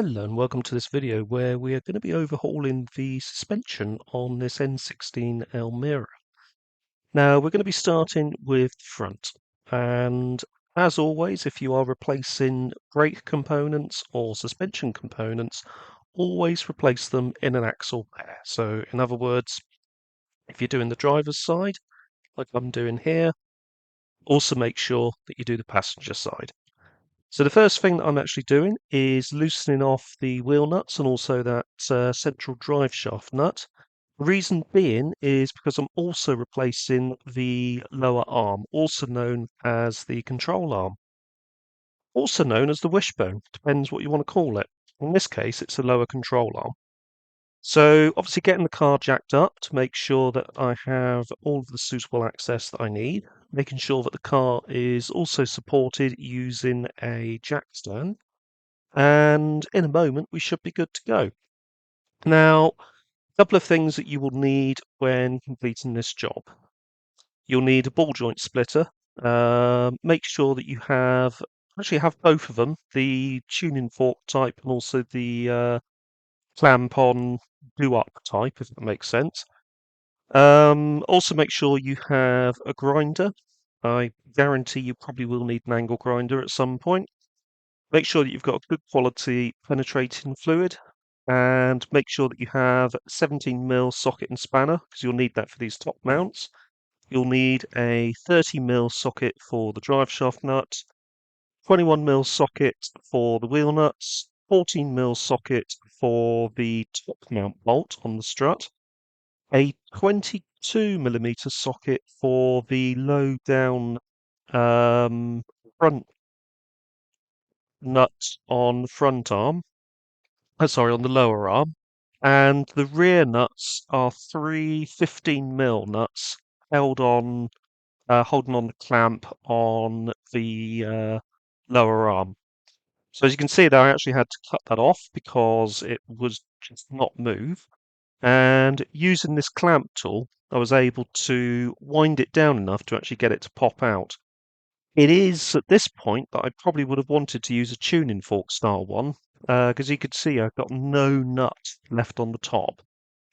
Hello and welcome to this video where we are going to be overhauling the suspension on this N16 Almera. Now we're going to be starting with the front, and as always, if you are replacing brake components or suspension components, always replace them in an axle pair. So in other words, if you're doing the driver's side, like I'm doing here, also make sure that you do the passenger side. So the first thing that I'm actually doing is loosening off the wheel nuts and also that central drive shaft nut. The reason being is because I'm also replacing the lower arm, also known as the control arm, also known as the wishbone, depends what you want to call it. In this case, it's a lower control arm. So obviously getting the car jacked up to make sure that I have all of the suitable access that I need, making sure that the car is also supported using a jack stand, and in a moment we should be good to go. Now, a couple of things that you will need when completing this job. You'll need a ball joint splitter. Make sure that you actually have both of them, the tuning fork type and also the clamp on glue up type, if that makes sense. Also make sure you have a grinder. I guarantee you probably will need an angle grinder at some point. Make sure that you've got a good quality penetrating fluid, and make sure that you have 17mm socket and spanner, because you'll need that for these top mounts. You'll need a 30mm socket for the drive shaft nut, 21mm socket for the wheel nuts, 14mm socket for the top mount bolt on the strut, a 22mm socket for the low down front nut on the front arm, sorry, on the lower arm, and the rear nuts are three 15mm nuts held on, holding on the clamp on the lower arm. So as you can see there, I actually had to cut that off because it was just not move. And using this clamp tool, I was able to wind it down enough to actually get it to pop out. It is at this point that I probably would have wanted to use a tuning fork style one, because you could see I've got no nut left on the top.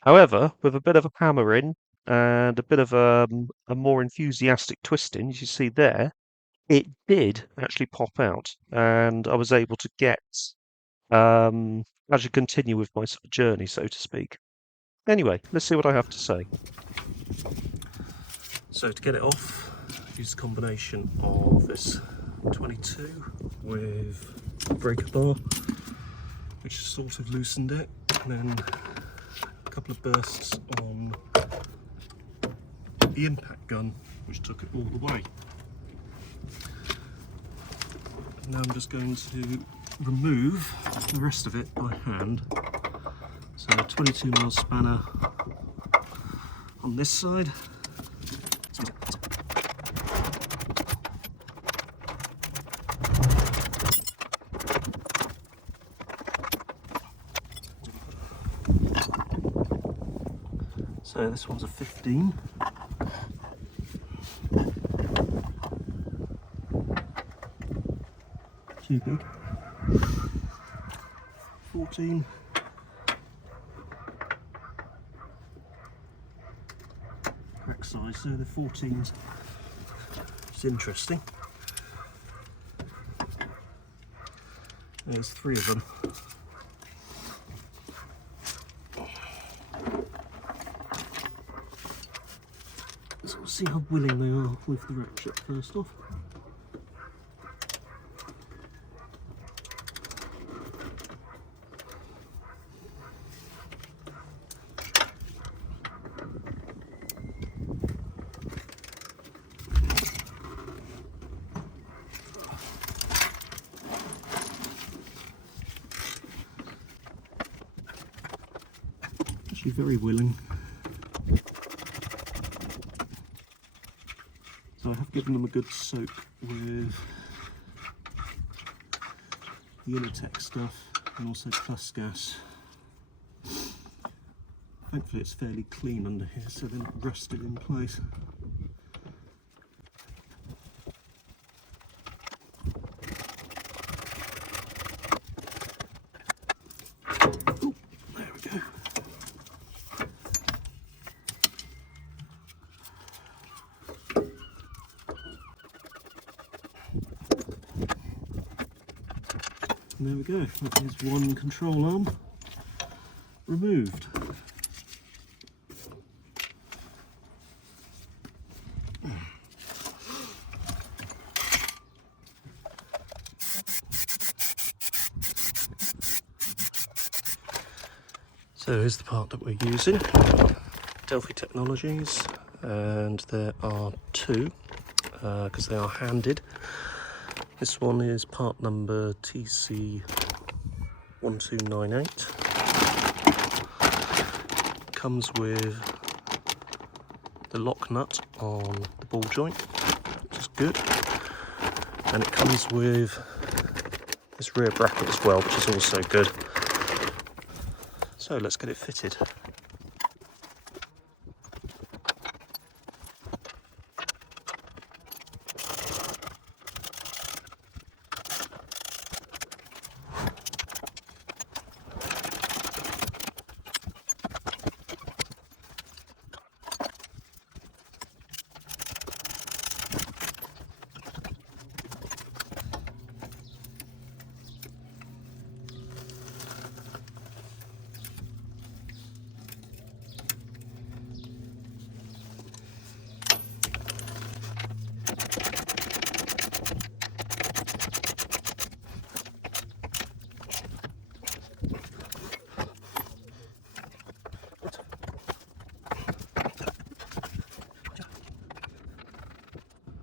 However, with a bit of a hammer in and a bit of a more enthusiastic twisting, as you see there, it did actually pop out, and I was able to actually continue with my journey, so to speak. Anyway, let's see what I have to say. So to get it off, use a combination of this 22 with a breaker bar, which sort of loosened it, and then a couple of bursts on the impact gun, which took it all the way. Now I'm just going to remove the rest of it by hand. So 22mm spanner on this side. So this one's a 15. Too big. 14. Correct size, so the 14s. It's interesting. There's 3 of them. So we'll see how willing they are with the ratchet first off. Actually very willing. So I have given them a good soak with the Innertech stuff and also Plus Gas. Thankfully it's fairly clean under here, so they're not rusted in place. And there we go, that is one control arm removed. So here's the part that we're using, Delphi Technologies, and there are two, because they are handed. This one is part number TC1298. Comes with the lock nut on the ball joint, which is good, and it comes with this rear bracket as well, which is also good. So let's get it fitted.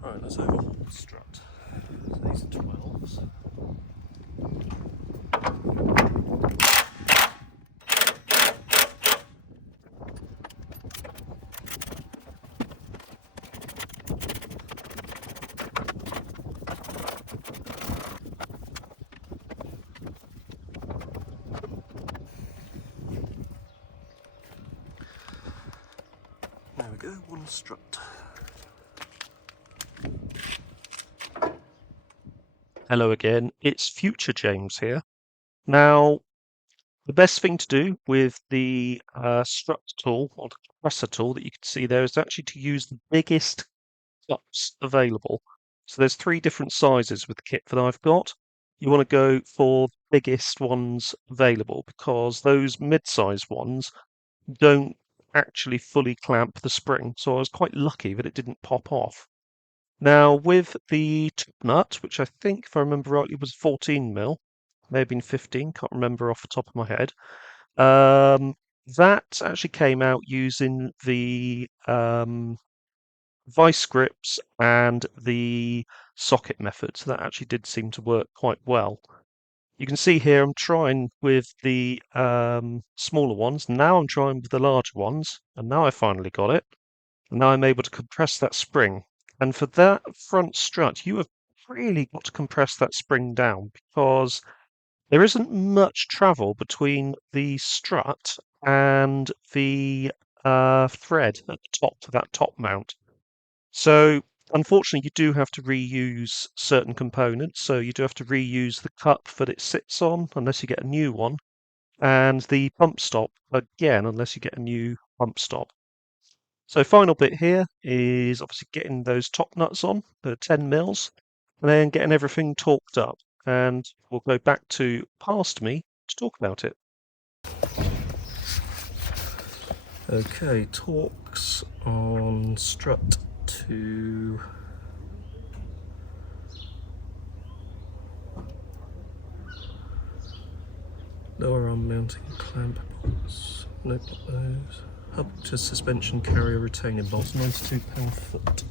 Right, let's overhaul the strut. So these are 12s. There we go, one strut. Hello again, it's Future James here. Now, the best thing to do with the strut tool, or the compressor tool that you can see there, is actually to use the biggest cups available. So there's three different sizes with the kit that I've got. You want to go for the biggest ones available, because those mid-size ones don't actually fully clamp the spring. So I was quite lucky that it didn't pop off. Now, with the top nut, which I think, if I remember rightly, was 14mm, may have been 15, can't remember off the top of my head. That actually came out using the vice grips and the socket method, so that actually did seem to work quite well. You can see here I'm trying with the smaller ones, now I'm trying with the larger ones, and now I finally got it. And now I'm able to compress that spring. And for that front strut, you have really got to compress that spring down, because there isn't much travel between the strut and the thread at the top for that top mount. So unfortunately, you do have to reuse certain components. So you do have to reuse the cup that it sits on, unless you get a new one, and the pump stop again, unless you get a new pump stop. So final bit here is obviously getting those top nuts on, the 10mm, and then getting everything torqued up. And we'll go back to past me to talk about it. Okay, torques on strut to lower arm mounting clamp bolts, no not those. Hub to suspension carrier retaining bolts, £92 foot.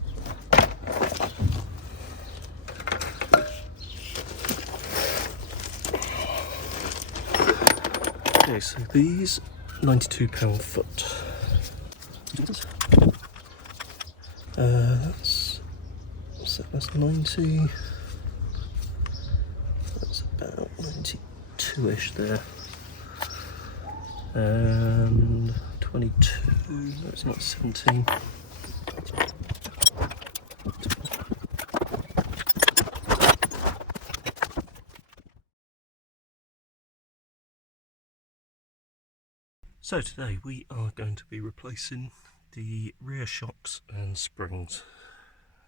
Okay, so these £92 foot. That's 90. That's about 92-ish there. And 22. No, it's not 17. So today we are going to be replacing the rear shocks and springs,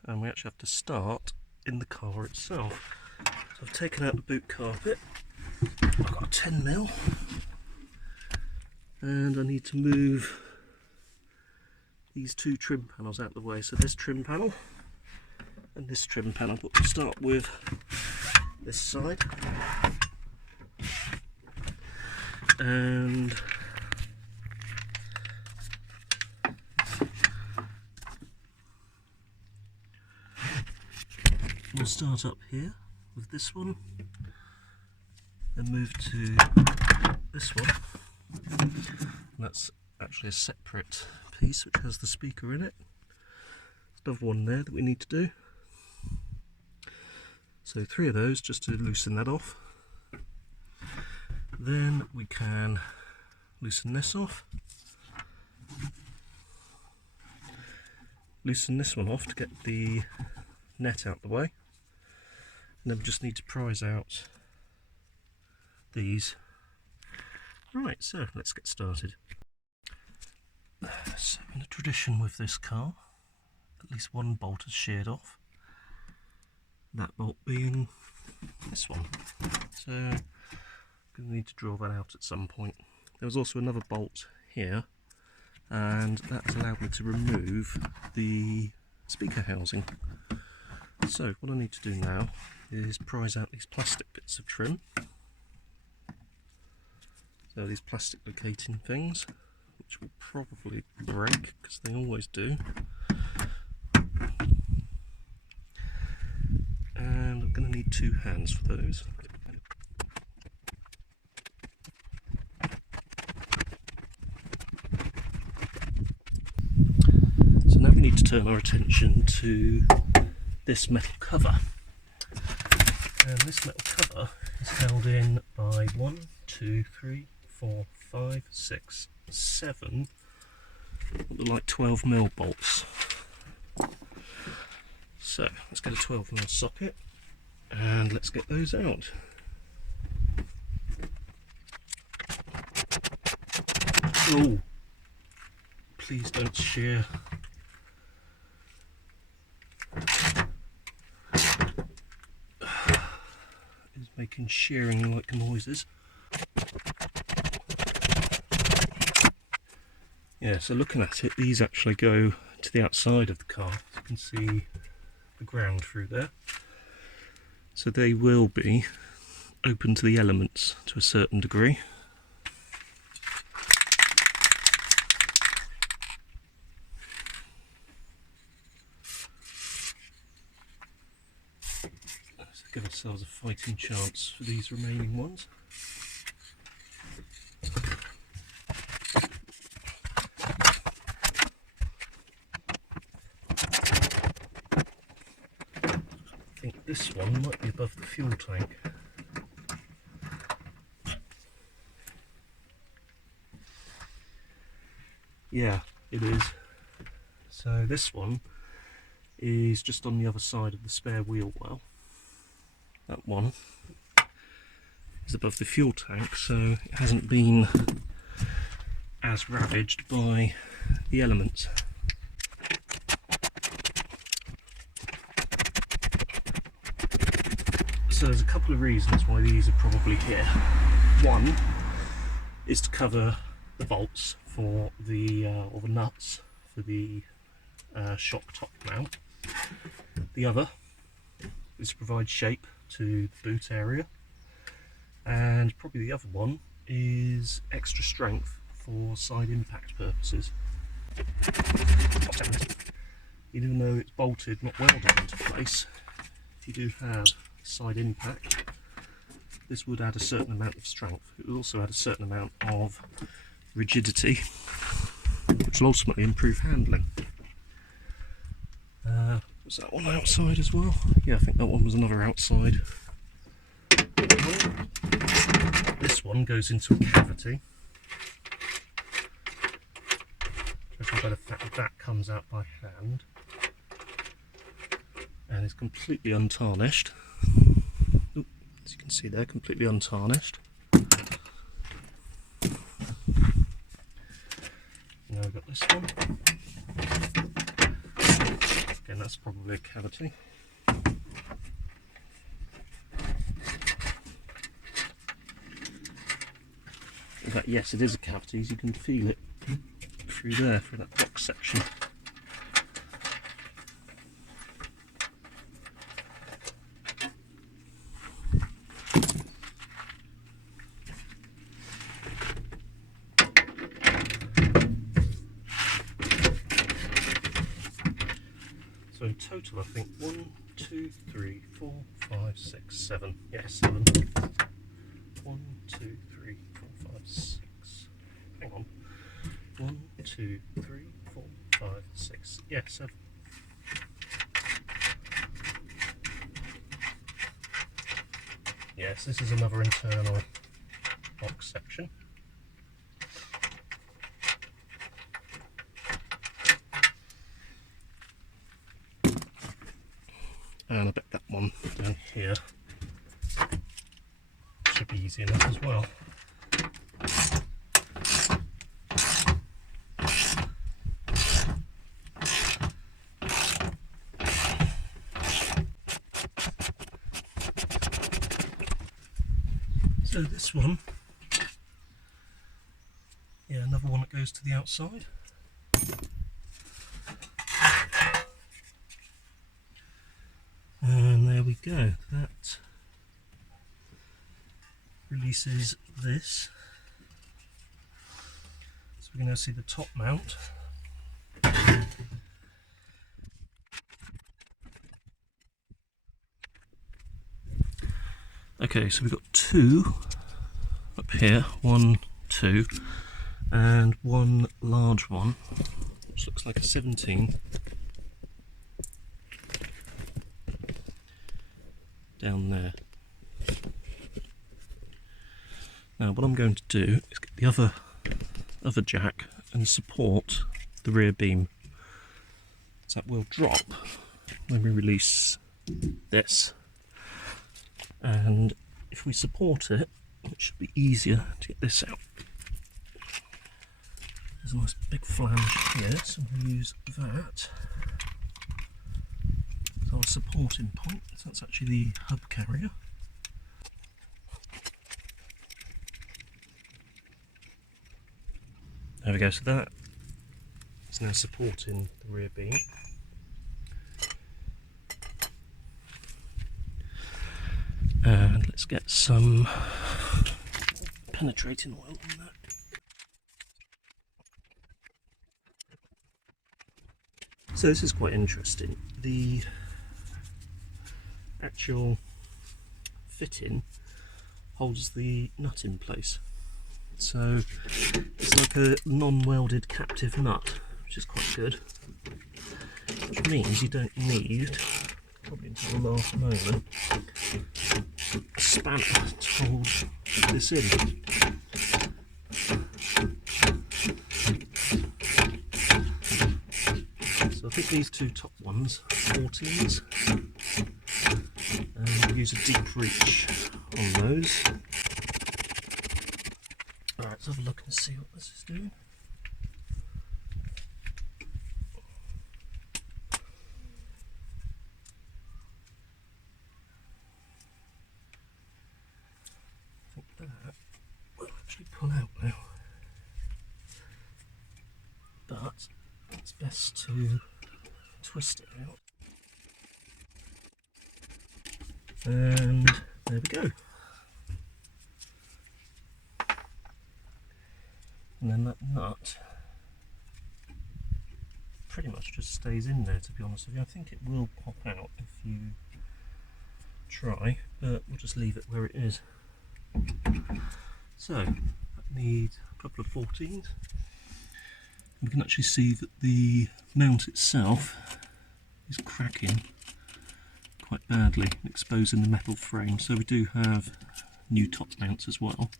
and we actually have to start in the car itself. So I've taken out the boot carpet, I've got a 10mm, and I need to move these two trim panels out of the way. So this trim panel and this trim panel, but we'll start with this side. And we'll start up here with this one and move to this one. And that's actually a separate piece which has the speaker in it. There's another one there that we need to do. So 3 of those just to loosen that off. Then we can loosen this off. Loosen this one off to get the net out the way. And then we just need to prise out these. Right, so let's get started. So in a tradition with this car, at least one bolt is sheared off. That bolt being this one. So I'm going to need to draw that out at some point. There was also another bolt here, and that's allowed me to remove the speaker housing. So what I need to do now is prise out these plastic bits of trim. So these plastic locating things, which will probably break because they always do. And I'm going to need 2 hands for those. So now we need to turn our attention to this metal cover. And this metal cover is held in by 1, 2, 3, 4, 5, 6, 7, like 12mm bolts. So let's get a 12mm socket and let's get those out. Oh, please don't shear. It's making shearing like noises. Yeah, so looking at it, these actually go to the outside of the car. You can see the ground through there. So they will be open to the elements to a certain degree. Let's give ourselves a fighting chance for these remaining ones. I think this one might be above the fuel tank. Yeah, it is. So this one is just on the other side of the spare wheel well. That one is above the fuel tank, so it hasn't been as ravaged by the elements. So there's a couple of reasons why these are probably here. One is to cover the bolts for the or the nuts for the shock top mount. The other is to provide shape to the boot area, and probably the other one is extra strength for side impact purposes. Even though it's bolted, not welded into place, if you do have side impact, this would add a certain amount of strength. It will also add a certain amount of rigidity, which will ultimately improve handling. Was that one outside as well? Yeah, I think that one was another outside. This one goes into a cavity. Judging by the fact that comes out by hand, and it's completely untarnished. Ooh, as you can see there, completely untarnished. Now we've got this one. Again, that's probably a cavity. fact, yes, it is a cavity, as you can feel it through there, through that box section. So in total, I think 1, 2, 3, 4, 5, 6, 7. Yeah, 7. 1, 2, 3, 4, 5, 6. Hang on. 1, 2, 3, 4, 5, 6. Yeah, 7. Yes, this is another internal box section. And I bet that one down here should be easy enough as well. So this one, yeah, another one that goes to the outside. And there we go, that releases this. So we're going to see the top mount. Okay, so we've got 2 up here, 1, 2, and 1 large one, which looks like a 17. Down there. Now what I'm going to do is get the other jack and support the rear beam. So that will drop when we release this. And if we support it, it should be easier to get this out. There's a nice big flange here, so we'll use that. Our supporting point, so that's actually the hub carrier. There we go, so that is now supporting the rear beam. And let's get some penetrating oil on that. So this is quite interesting. The actual fitting holds the nut in place, so it's like a non-welded captive nut, which is quite good, which means you don't need, probably until the last moment, a spanner to hold this in. So I think these 2 top ones are 14s. And we'll use a deep reach on those. Alright, let's have a look and see what this is doing. I think that will actually pull out now. But it's best to twist it out. And there we go. And then that nut pretty much just stays in there, to be honest with you. I think it will pop out if you try, but we'll just leave it where it is. So, that needs a couple of 14s. We can actually see that the mount itself is cracking quite badly, exposing the metal frame. So we do have new top mounts as well.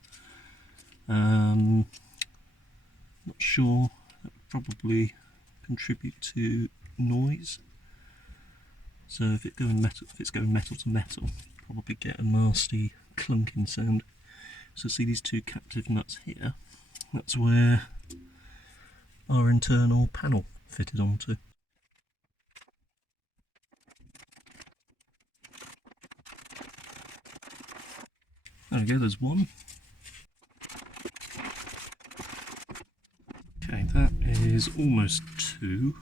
Not sure, that would probably contribute to noise. So if it's going metal to metal, probably get a nasty clunking sound. So see these 2 captive nuts here, that's where our internal panel fitted onto. There we go, there's one. is almost 2.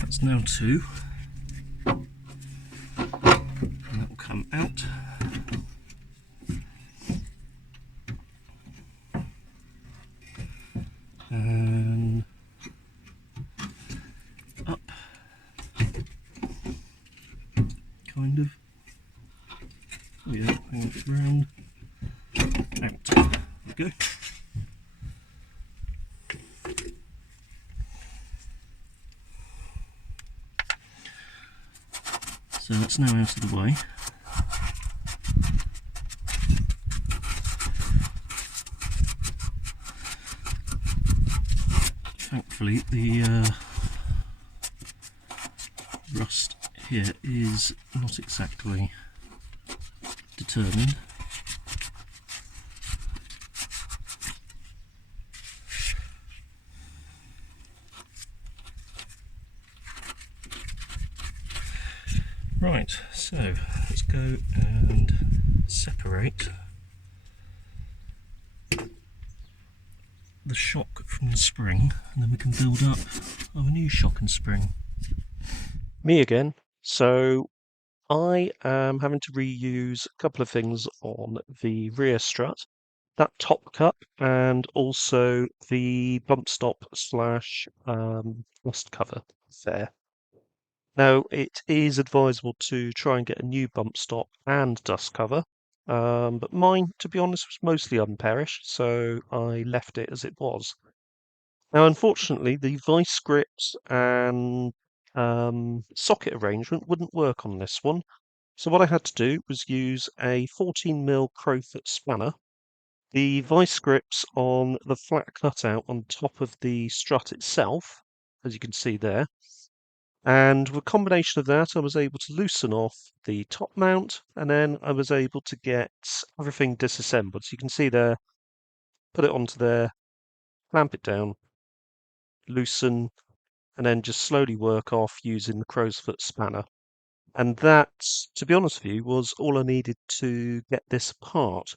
That's now 2. And that will come out. And up. Kind of. Oh yeah, bring it round. Out. There we go. So that's now out of the way. Thankfully the rust here is not exactly determined. Right, so let's go and separate the shock from the spring, and then we can build up our new shock and spring. Me again. So I am having to reuse a couple of things on the rear strut, that top cup, and also the bump stop slash dust cover there. Now, it is advisable to try and get a new bump stop and dust cover, but mine, to be honest, was mostly unperished, so I left it as it was. Now, unfortunately, the vice grips and socket arrangement wouldn't work on this one. So what I had to do was use a 14mm crowfoot spanner, the vice grips on the flat cutout on top of the strut itself, as you can see there. And with a combination of that, I was able to loosen off the top mount, and then I was able to get everything disassembled. So you can see there, put it onto there, clamp it down, loosen, and then just slowly work off using the crow's foot spanner. And that, to be honest with you, was all I needed to get this apart.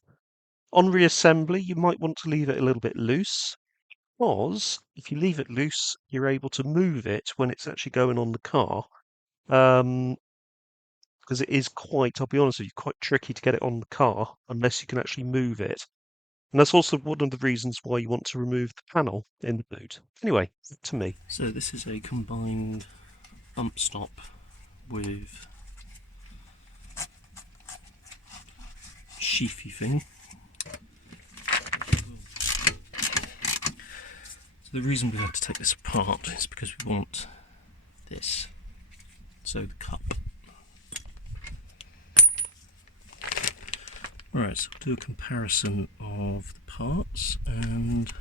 On reassembly, you might want to leave it a little bit loose, because if you leave it loose, you're able to move it when it's actually going on the car. Because it is quite, I'll be honest with you, quite tricky to get it on the car unless you can actually move it. And that's also one of the reasons why you want to remove the panel in the boot. Anyway, to me. So this is a combined bump stop with sheathy thing. So the reason we have to take this apart is because we want this. So the cup. Right, so we'll do a comparison of the parts, and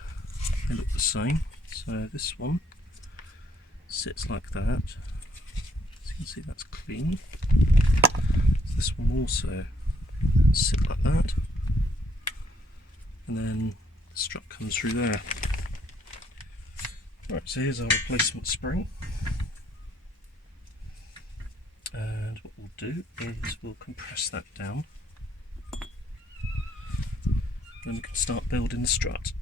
they look the same. So this one sits like that. As you can see, that's clean. So this one will also sit like that, and then the strut comes through there. Right, so here's our replacement spring, and what we'll do is we'll compress that down. Then we can start building the strut.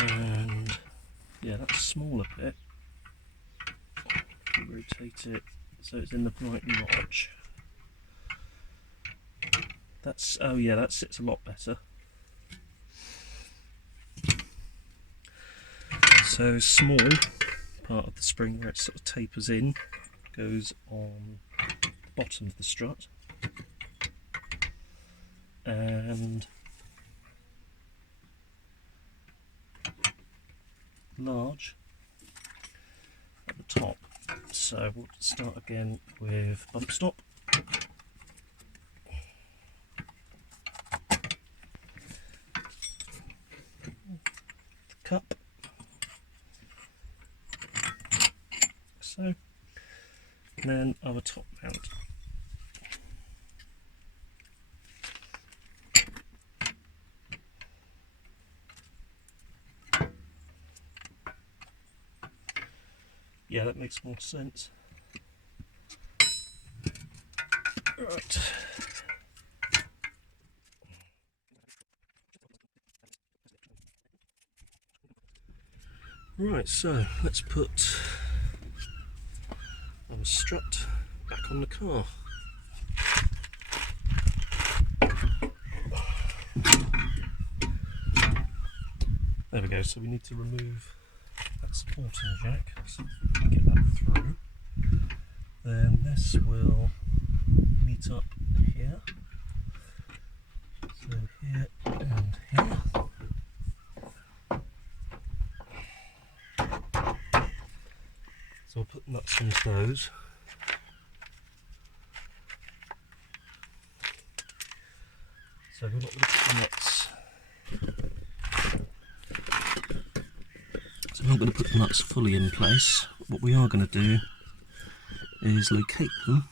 And yeah, that smaller bit, rotate it so it's in the right notch. That's, oh yeah, that sits a lot better. So small part of the spring where it sort of tapers in goes on the bottom of the strut, and large at the top. So we'll start again with bump stop. The cup. So, and then our top mount. Yeah, that makes more sense. Right. Right, so let's put our strut back on the car. There we go, so we need to remove that supporting jack, so we can get that through. Then this will meet up here. So here and here. So I'll put nuts into those. So we're not going to put the nuts. So we're not going to put the nuts fully in place. What we are going to do is locate them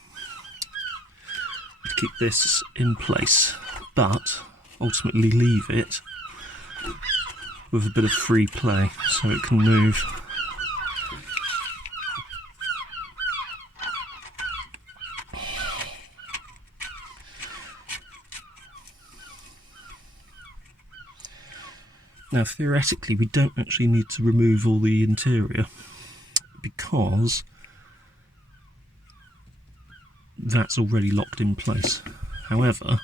to keep this in place, but ultimately leave it with a bit of free play so it can move. Now theoretically we don't actually need to remove all the interior because that's already locked in place. However,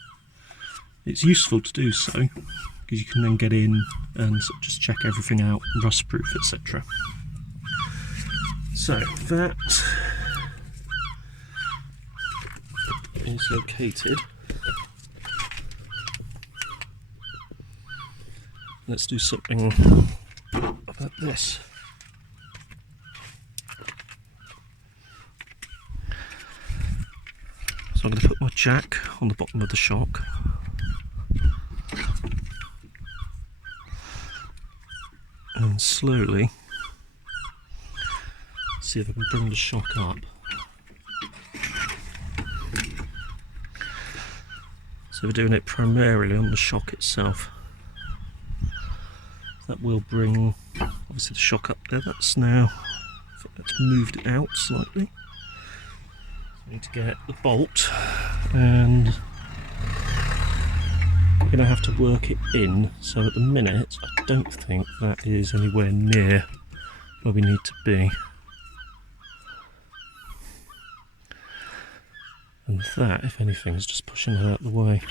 it's useful to do so because you can then get in and sort of just check everything out, rust proof, etc. So that is located. Let's do something about this. So I'm going to put my jack on the bottom of the shock. And slowly see if I can bring the shock up. So we're doing it primarily on the shock itself. That will bring obviously the shock up there. That's now, I think that's moved it out slightly. So I need to get the bolt and I'm going to have to work it in. So at the minute I don't think that is anywhere near where we need to be. And that, if anything, is just pushing it out of the way.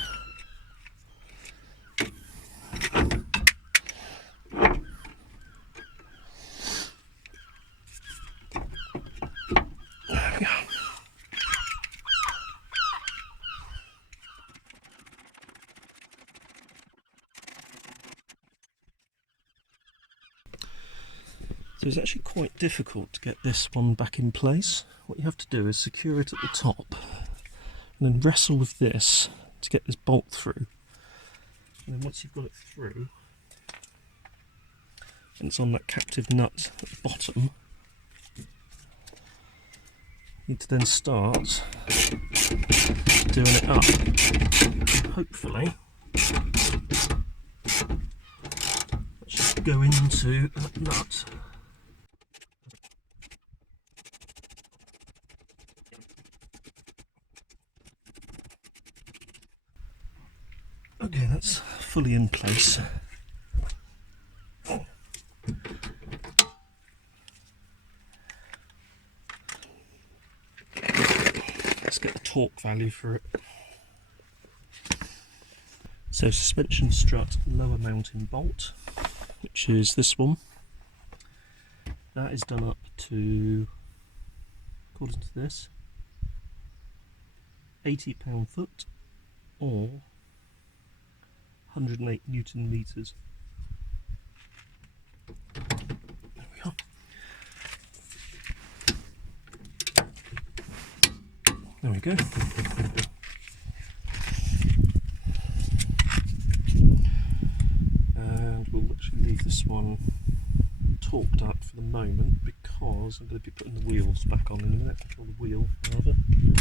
There we go. So it's actually quite difficult to get this one back in place. What you have to do is secure it at the top and then wrestle with this to get this bolt through. And then once you've got it through, and it's on that captive nut at the bottom, you need to then start doing it up. Hopefully that should go into that nut. Okay, that's fully in place. Let's get the torque value for it. So suspension strut lower mounting bolt, which is this one. That is done up to, according to this, 80 pound-foot or 108 Newton meters. There we are. There we go. And we'll actually leave this one torqued up for the moment because I'm going to be putting the wheels back on in a minute, or the wheel rather.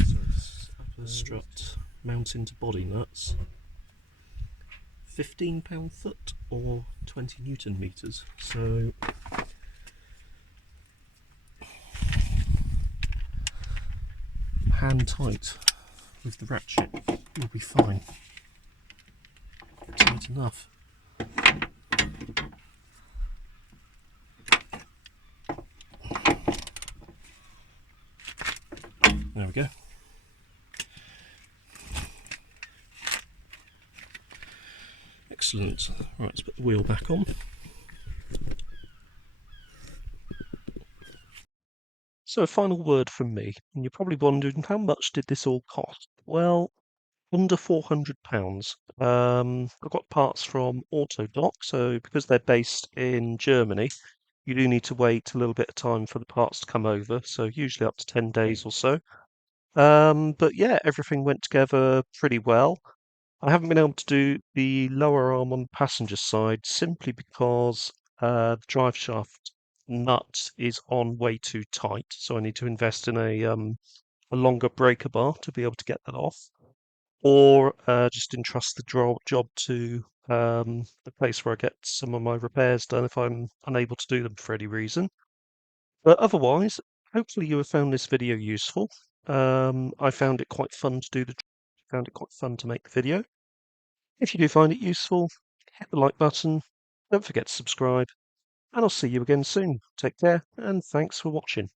So it's upper strut mounting to body nuts. 15 pound-foot or 20 Newton meters. So hand tight with the ratchet, you'll be fine. Tight enough. There we go. Excellent. Right, let's put the wheel back on. So a final word from me, and you're probably wondering how much did this all cost? Well, under £400. I got parts from Autodoc, so because they're based in Germany, you do need to wait a little bit of time for the parts to come over, so usually up to 10 days or so. But yeah, everything went together pretty well. I haven't been able to do the lower arm on the passenger side simply because the drive shaft nut is on way too tight, so I need to invest in a longer breaker bar to be able to get that off, or just entrust the job to the place where I get some of my repairs done if I'm unable to do them for any reason. But otherwise, hopefully you have found this video useful. I found it quite fun to do found it quite fun to make the video. If you do find it useful, hit the like button, don't forget to subscribe, and I'll see you again soon. Take care, and thanks for watching.